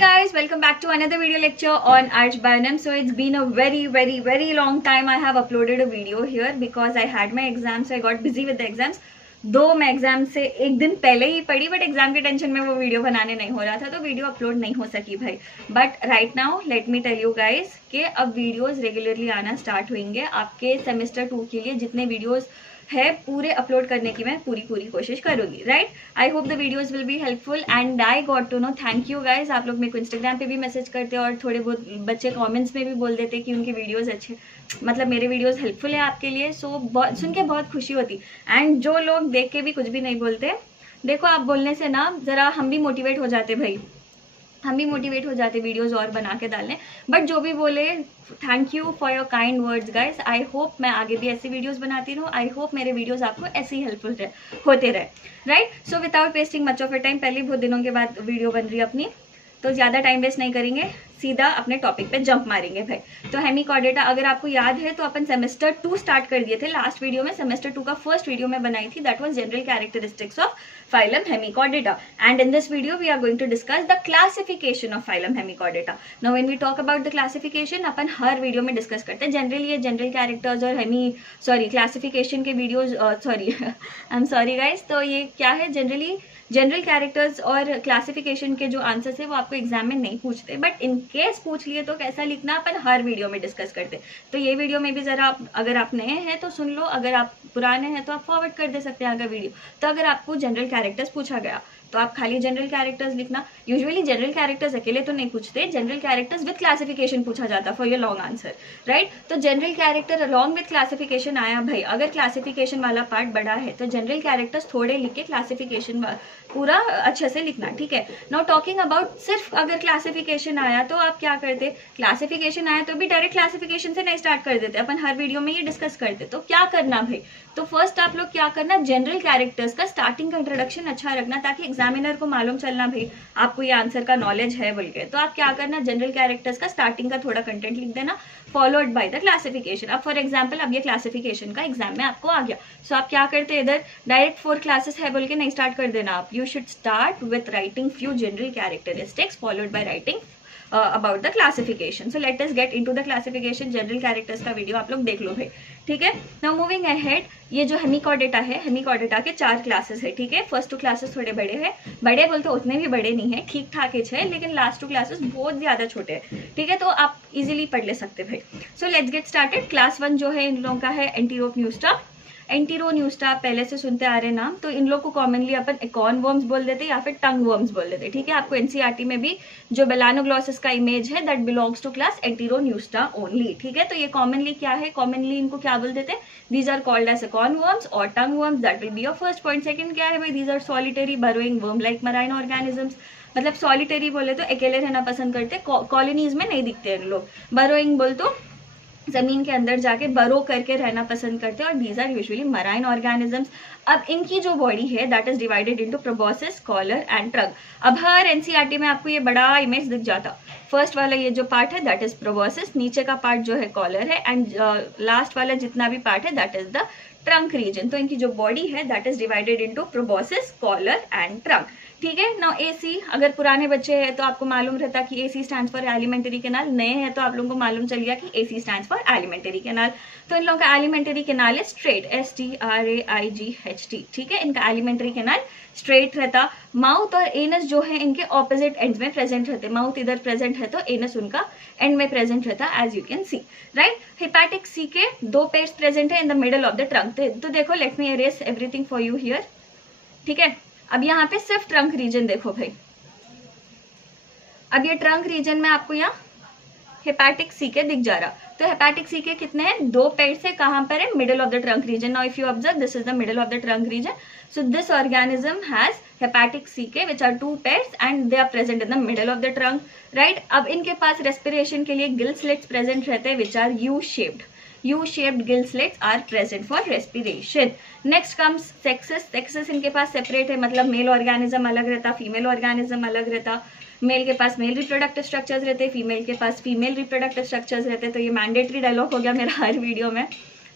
guys, welcome back to another video lecture on Archbianum. So it's been a very long time I have uploaded a video here because I had my exams, so I got busy with the exams. दो मैं exam से एक दिन पहले ही पढ़ी, but exam के tension में वो वीडियो बनाने नहीं हो रहा था, तो वीडियो अपलोड नहीं हो सकी भाई. But right now let me tell you guys कि अब वीडियोस रेगुलरली आना स्टार्ट होंगे. आपके सेमेस्टर 2 के लिए जितने वीडियोस है पूरे अपलोड करने की मैं पूरी कोशिश करूंगी. Right, I hope the videos will be helpful and I got to know. Thank you guys. आप लोग मेरे को इंस्टाग्राम पे भी मैसेज करते हैं और थोड़े बहुत बच्चे कमेंट्स में भी बोल देते कि उनके वीडियोस अच्छे, मतलब मेरे वीडियोस हेल्पफुल है आपके लिए. सो सुन के बहुत खुशी होती. एंड जो लोग देख के भी कुछ भी नहीं बोलते, देखो आप बोलने से ना जरा हम भी मोटिवेट हो जाते भाई, हम भी मोटिवेट हो जाते वीडियोस और बना के डालने. बट जो भी बोले, thank you for your kind words guys. I hope मैं आगे भी ऐसी वीडियोस बनाती रहूँ. आई होप मेरे वीडियोस आपको ऐसे ही हेल्पफुल होते रहे. Right, so without wasting much of a time, पहले बहुत दिनों के बाद वीडियो बन रही है अपनी, तो ज़्यादा टाइम वेस्ट नहीं करेंगे, सीधा अपने टॉपिक पे जंप मारेंगे भाई. तो हेमिकॉर्डेटा अगर आपको याद है तो अपन सेमेस्टर 2 स्टार्ट कर दिए थे लास्ट वीडियो में. सेमेस्टर 2 का फर्स्ट वीडियो में बनाई थी, that was general characteristics of phylum Hemichordata, and in this video we are going to discuss the classification of phylum Hemichordata. Now when we talk about the classification, upon her video में discuss करते हैं generally ये general characters और classification के videos, I am sorry guys. तो ये क्या है, जनरली जनरल कैरेक्टर्स और क्लासिफिकेशन के जो आंसर्स है वो आपको एग्जाम में नहीं पूछते, बट इन केस पूछ लिए तो कैसा लिखना अपन हर वीडियो में डिस्कस करते. तो ये वीडियो में भी जरा अगर आप नए हैं तो सुन लो, अगर आप पुराने हैं तो आप फॉरवर्ड कर दे सकते हैं आगे वीडियो. तो अगर आपको जनरल कैरेक्टर्स पूछा गया तो आप खाली जनरल कैरेक्टर्स लिखना. यूजुअली जनरल कैरेक्टर्स अकेले तो नहीं पूछते, जनरल कैरेक्टर्स विद क्लासिफिकेशन पूछा जाता for your long answer. Right, तो general character along with classification आया भाई. अगर क्लासिफिकेशन वाला पार्ट बड़ा है तो जनरल कैरेक्टर्स थोड़े लिख के क्लासिफिकेशन पूरा अच्छे से लिखना. ठीक है, नाउ टॉकिंग अबाउट सिर्फ अगर क्लासिफिकेशन आया तो आप क्या करते, क्लासिफिकेशन आया तो भी डायरेक्ट क्लासिफिकेशन से नहीं स्टार्ट कर देते, अपन हर वीडियो में ये डिस्कस करते. तो क्या करना भाई, तो फर्स्ट आप लोग क्या करना, जनरल कैरेक्टर्स का स्टार्टिंग का इंट्रोडक्शन अच्छा रखना ताकि एग्जामिनर को मालूम चलना भाई आपको ये आंसर का नॉलेज है बोल के. तो आप क्या करना, जनरल कैरेक्टर्स का स्टार्टिंग का थोड़ा कंटेंट लिख देना, फॉलोड बाय द क्लासिफिकेशन. अब फॉर एग्जाम्पल अब ये क्लासिफिकेशन का एग्जाम में आपको आ गया, सो आप क्या करते, इधर डायरेक्ट 4 क्लासेस है बोल के नहीं स्टार्ट कर देना आप. You should start with writing few general characteristics followed by writing about the classification. So let us get into the classification. General characters का वीडियो आप लोग देख लो भाई. ठीक है, नाउ मूविंग अहेड, ये जो हेमिकॉर्डेटा है, हेमिकॉर्डेटा के 4 क्लासेस है. ठीक है, फर्स्ट 2 क्लासेस थोड़े बड़े हैं, बड़े बोलते उतने भी बड़े नहीं है, ठीक ठाक है, लेकिन लास्ट 2 क्लासेस बहुत ज्यादा छोटे हैं. ठीक है, तो आप इजीली पढ़ ले सकते भाई. So let's get started. Class 1 जो है इन लोगों का है एंटीरोन्यूस्टा. एंटीरोन्यूस्टा पहले से सुनते आ रहे नाम, तो इन लोग को कॉमनली अपन एकॉन वर्म्स बोल देते या फिर टंग वर्म्स बोल देते. ठीक है, आपको एनसीईआरटी में भी जो बेलानोग्लॉसिस का इमेज है that belongs to class enteropneusta only. ठीक है, तो ये कॉमनली क्या है, कॉमनली इनको क्या बोल देते हैं, these are called as acorn worms और tongue worms. That will be your first point. Second क्या है भाई, these are solitary burrowing worm like marine organisms. मतलब सॉलिटरी बोले तो अकेले रहना पसंद करते, कॉलोनीज में नहीं दिखते इन लोग. बरोइंग बोल तो जमीन के अंदर जाके बरो करके रहना पसंद करते हैं, और these are usually marine organisms. अब इनकी जो बॉडी है that is divided into proboscis, collar and trunk. अब हर एनसीईआरटी में आपको ये बड़ा इमेज दिख जाता. फर्स्ट वाला ये जो पार्ट है दैट इज प्रोबोसिस, नीचे का पार्ट जो है कॉलर है, एंड लास्ट वाला जितना भी पार्ट है that is the trunk region. तो इनकी जो बॉडी है that is divided into proboscis, collar and trunk. ठीक है, नाउ एसी, अगर पुराने बच्चे हैं तो आपको मालूम रहता कि AC stands for alimentary canal, नए हैं तो आप लोगों को मालूम चल गया कि AC stands for alimentary canal. तो इन लोगों का एलिमेंटरी कैनाल है स्ट्रेट, STRAIGHT. ठीक है, इनका एलिमेंटरी कैनाल स्ट्रेट रहता. माउथ और एनस जो है इनके ऑपोजिट एंड्स में प्रेजेंट रहते. माउथ इधर प्रेजेंट है तो एनस उनका एंड में प्रेजेंट रहता, as you can see. Right, hepatic caeca 2 pairs present है in the middle of the trunk. तो देखो, let me arrays everything for you here. ठीक है, अब यहाँ पे सिर्फ ट्रंक रीजन देखो भाई. अब ये ट्रंक रीजन में आपको यहाँ हेपेटिक सी के दिख जा रहा. तो हेपेटिक सी के कितने हैं, 2 पेयर से कहां पर है, middle of the trunk region. Now if you observe, this is the middle of the trunk region. So this organism has hepatic caeca which are 2 pairs and they are present in the middle of the trunk. Right, अब इनके पास respiration के लिए gill slits present रहते हैं which are U-shaped gill slits are present for respiration. Next comes sexes. Sexes इनके पास separate है, मतलब mail organism अलग रहता, फीमेल ऑर्गेनिज्म अलग रहता. मेल के पास मेल रिप्रोडक्टिव स्ट्रक्चर्स रहते, फीमेल के पास फीमेल रिप्रोडक्टिव स्ट्रक्चर्स रहते. तो ये मैंडेटरी डायलॉग हो गया मेरा हर वीडियो में.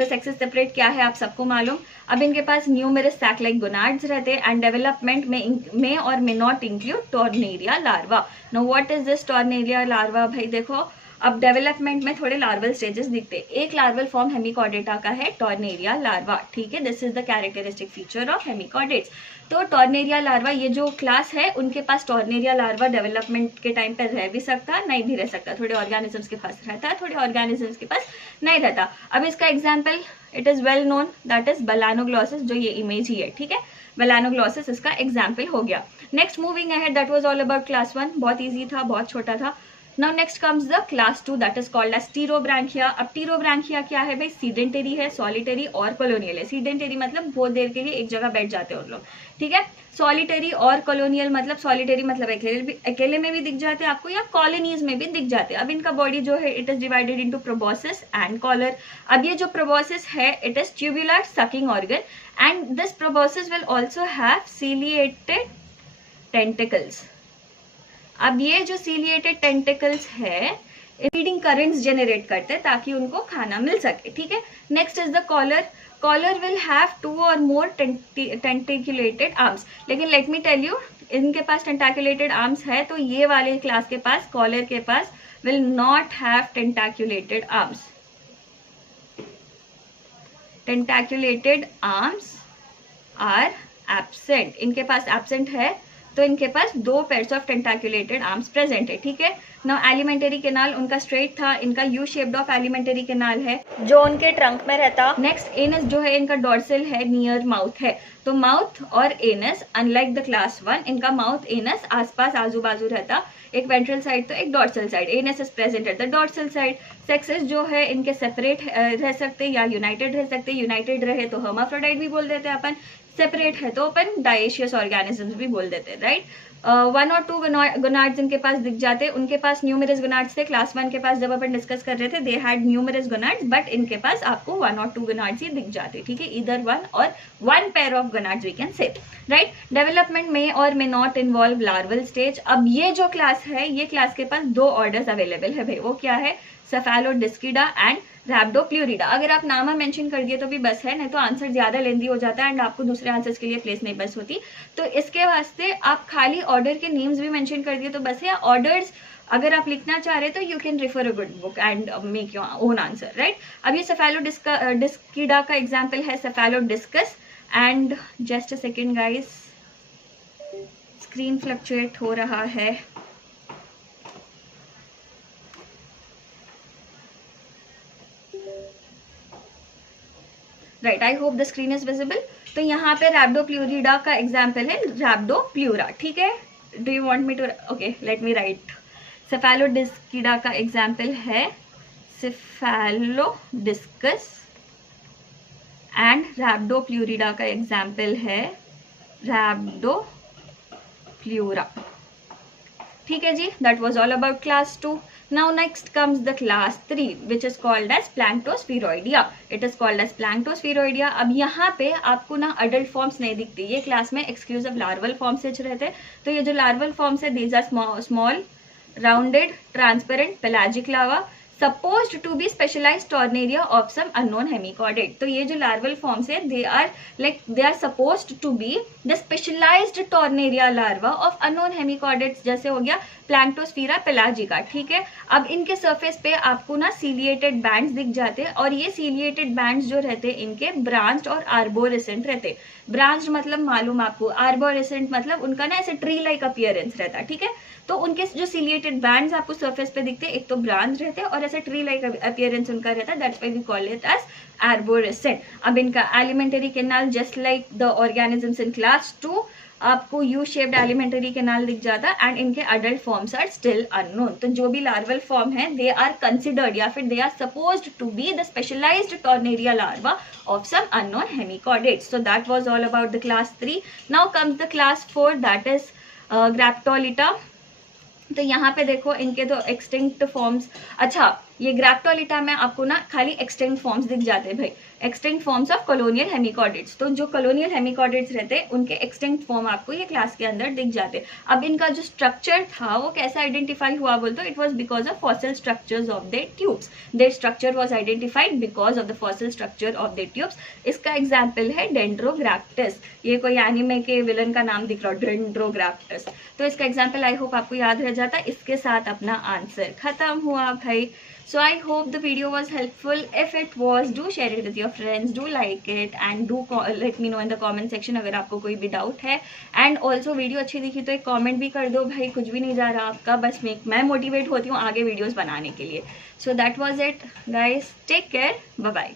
तो सेक्सेस सेपरेट क्या है आप सबको मालूम। अब इनके पास न्यूमेरस सैक लाइक गोनाड्स रहते हैं एंड डेवलपमेंट में और may not include tornaria larva. Know what is this tornaria larva? भाई देखो, अब डेवलपमेंट में थोड़े लार्वल स्टेजेस दिखते हैं। एक लार्वल फॉर्म हेमिकॉर्डेटा का है टॉर्नेरिया लार्वा, ठीक है। This is the characteristic feature of hemichordates. तो टॉर्नेरिया लार्वा ये जो क्लास है उनके पास टॉर्नेरिया लार्वा डेवलपमेंट के टाइम पर रह भी सकता है, नहीं भी रह सकता। थोड़े ऑर्गेनिजम्स के पास रहता है, थोड़े ऑर्गेनिजम्स के पास नहीं रहता। अब इसका example it is well known, that is balanoglossus, जो ये इमेज ही है, ठीक है। बेलानोग्लॉसिस इसका एग्जाम्पल हो गया। Next moving ahead, that was all about class 1, बहुत ईजी था, बहुत छोटा था। Now next comes the class 2 that is called as pterobranchia। अब pterobranchia क्या है भाई? सीडेंटरी है, सॉलिटरी और कॉलोनियल है। सीडेंटरी मतलब बहुत देर के लिए एक जगह बैठ जाते हैं उन लोग, ठीक है। सॉलिटरी और कॉलोनियल मतलब सॉलिटरी मतलब अकेले में भी दिख जाते हैं आपको या कॉलोनीज में भी दिख जाते हैं। अब इनका बॉडी जो है it is divided into proboscis and collar. अब ये जो प्रोबोसिस है it is tubular sucking organ and this proboscis will also have ciliated tentacles. अब ये जो सीलिएटेड टेंटिकल्स है फीडिंग करंट्स जनरेट करते हैं ताकि उनको खाना मिल सके, ठीक है। Next is the collar. Collar will have 2 और मोर टेंटिकुलेटेड आर्म्स। लेकिन लेट मी टेल यू, इनके पास टेंटाकुलेटेड आर्म्स है तो ये वाले क्लास के पास, कॉलर के पास will not have tentaculated arms. Tentaculated arms are absent, इनके पास एब्सेंट है, तो इनके पास 2 pairs of tentaculated arms present है, ठीक है। नाउ एलिमेंटरी कैनाल उनका स्ट्रेट था, इनका U shaped of alimentary canal है जो उनके ट्रंक में रहता। नेक्स्ट एनस जो है इनका डॉर्सल है, नियर माउथ है। तो माउथ और एनस अनलाइक द क्लास 1, इनका माउथ एनस आसपास आजू बाजू रहता, एक वेंट्रल साइड तो एक dorsal side. Anus is present at the dorsal side. Sexes जो है इनके सेपरेट रह सकते या यूनाइटेड रह सकते। यूनाइटेड रहे तो हर्माफ्रोडाइट भी बोल देते हैं अपन, सेपरेट है तो अपन डायशियस ऑर्गेनिजम्स भी बोल देते हैं, राइट। 1 और 2 गोनाड्स इनके पास दिख जाते। उनके पास न्यूमरस गोनाड्स थे। क्लास 1 के पास जब अपन डिस्कस कर रहे थे they had numerous gonads, but इनके पास आपको 1 और 2 गोनाड्स ही दिख जाते, ठीक है। इधर 1 और 1 pair of gonads we can say, right. Development में और may not involve larval stage. अब ये जो क्लास है, ये क्लास के पास 2 ऑर्डर्स अवेलेबल है भाई, वो क्या है? सेफेलोडिस्किडा एंड रैप्डोप्लूरिडा। अगर आप नाम मेंशन कर दिए तो भी बस है, नहीं तो आंसर ज्यादा लेंदी हो जाता है एंड आपको दूसरे आंसर्स के लिए प्लेस नहीं बस होती। तो इसके वास्ते आप खाली ऑर्डर के नेम्स भी मेंशन कर दिए तो बस है, या ऑर्डर्स अगर आप लिखना चाह रहे तो you can refer a good book and make your own answer, right. अब ये सेफेलोडिस्किडा का एग्जाम्पल है cephalodiscus and just a second guys, screen fluctuate हो रहा है। Right, I hope the screen is visible. तो यहाँ पे रैप्डोप्लूरिडा का एग्जाम्पल है रैप्डोप्लूरा, ठीक है। Do you want me to, okay let me write. Cephalodiscida का एग्जाम्पल है सेफेलोडिस्कस एंड रैप्डोप्लूरिडा का एग्जाम्पल है रैप्डोप्लूरा, ठीक है जी। That was all about class 2। Now next comes the class 3 which is called as Planktospheroidea. It is called as Planktospheroidea. अब यहाँ पे आपको ना अडल्ट फॉर्म्स नहीं दिखती, ये क्लास में एक्सक्लूसिव लार्वल फॉर्म्स रहते हैं। तो ये जो लार्वल फॉर्म्स है these are small rounded transparent pelagic larva supposed to be specialized tornaria of some unknown hemichordate। तो ये जो larval forms है they are supposed to be the specialized tornaria larva of unknown hemichordates, जैसे हो गया प्लैंक्टोस्फीरा पेलाजिका, ठीक है। अब इनके सरफेस पे आपको ना सीलिएटेड बैंड्स दिख जाते हैं और ये सीलिएटेड बैंड्स जो रहते हैं इनके ब्रांच्ड और आर्बोरेसेंट रहते। ब्रांच्ड मतलब मालूम आपको, आर्बोरेसेंट मतलब उनका ना ऐसे ट्री लाइक अपीयरेंस रहता, ठीक है। तो उनके जो सीलिएटेड बैंड्स आपको सरफेस पे दिखते हैं, एक तो ब्रांच रहते हैं और ऐसे ट्री लाइक अपीयरेंस उनका रहता है, that's why we call it as arborescent. अब इनका alimentary canal just like the organisms in class 2 आपको यू शेप्ड एलिमेंटरी कैनाल दिख जाता एंड इनके adult forms are still unknown. तो जो भी लार्वल फॉर्म है दे आर कंसिडर्ड या फिर they are supposed to be the specialised tornaria larva of some unknown hemichordates. So that was all about the class 3। Now comes the class 4 that is graptolita. तो यहाँ पे देखो इनके तो extinct forms, अच्छा ये ग्रैप्टोलिटा में आपको ना खाली एक्सटिंक्ट फॉर्म्स दिख जाते हैं भाई, एक्सटिंक्ट फॉर्म्स ऑफ कॉलोनियल हेमिकॉर्डिड्स। तो जो कॉलोनियल हेमिकॉर्डिड्स रहते हैं उनके एक्सटिंक्ट फॉर्म आपको ये क्लास के अंदर दिख जाते हैं। अब इनका जो स्ट्रक्चर था वो कैसा आइडेंटिफाई हुआ बोलते, it was because of fossil structures of their tubes. There structure was identified because of the fossil structure of their tubes. इसका एग्जाम्पल है डेंड्रोग्रैप्टस, ये कोई एनिमे के विलन का नाम दिख रहा है, डेंड्रोग्रैप्टस। तो इसका एग्जाम्पल आई होप आपको याद रह जाता। इसके साथ अपना आंसर खत्म हुआ भाई। So I hope the video was helpful. If it was, do share it with your friends, do like it and do let me know in the comment section अगर आपको कोई भी डाउट है। एंड ऑल्सो वीडियो अच्छी दिखी तो एक comment भी कर दो भाई, कुछ भी नहीं जा रहा आपका, बस मैं मोटिवेट होती हूँ आगे वीडियोस बनाने के लिए। So that was it guys, take care, bye bye.